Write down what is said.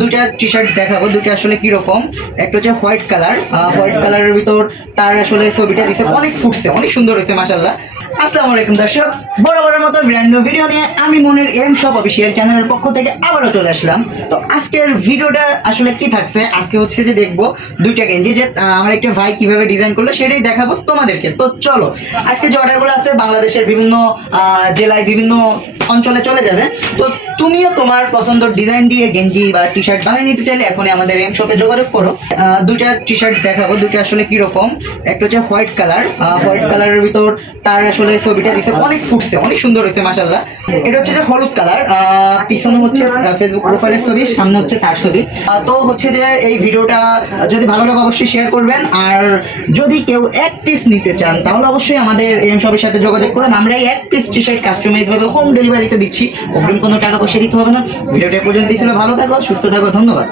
দুইটা T shirt দেখাবো, দুইটা আসলে কিরকম। একটা হচ্ছে হোয়াইট কালারের ভিতর তার আসলে ছবিটা দিছে, অনেক ফুটছে, অনেক সুন্দর হয়েছে মাশাআল্লাহ। আসসালামু আলাইকুম দর্শক, বরাবরের মতো ব্র্যান্ড নিউ ভিডিও নিয়ে আমি মনির এম শপ অফিসিয়াল চ্যানেলের পক্ষ থেকে আবারও চলে আসলাম। তো আজকের ভিডিওটা আসলে কি থাকছে, আজকে হচ্ছে যে দেখবো দুইটা গেঞ্জি যে আমার একটা ভাই কিভাবে ডিজাইন করলো সেটাই দেখাবো তোমাদেরকে। তো চলো, আজকে যে অর্ডারগুলো আছে বাংলাদেশের বিভিন্ন জেলায় বিভিন্ন অঞ্চলে চলে যাবে। তো তুমিও তোমার পছন্দের ডিজাইন দিয়ে গেঞ্জি বা টি শার্ট বানিয়ে নিতে চাইলে এখনই আমাদের এম শপে যোগাযোগ করো। দুইটা টি শার্ট দেখাবো, দুইটা আসলে কিরকম। একটা হচ্ছে হোয়াইট কালারের ভিতর তার আসলে ছবিটা দিছে, অনেক ফুটছে, অনেক সুন্দর হয়েছে মাশাআল্লাহ। এটা হচ্ছে যে হলুদ কালার, পিছনে হচ্ছে ফেসবুক প্রোফাইলের ছবি, সামনে হচ্ছে তার ছবি। তো হচ্ছে যে এই ভিডিওটা যদি ভালো লাগে অবশ্যই শেয়ার করবেন। আর যদি কেউ এক পিস নিতে চান তাহলে অবশ্যই আমাদের এম শপের সাথে যোগাযোগ করুন। আমরা এই এক পিস টি শার্ট কাস্টমাইজ ভাবে হোম ডেলিভারিতে দিচ্ছি, অগ্রিম কোনো টাকা পয়সা দিতে হবে না। ভিডিওটা পর্যন্ত ছিল, ভালো থাকো, সুস্থ থাকো, ধন্যবাদ।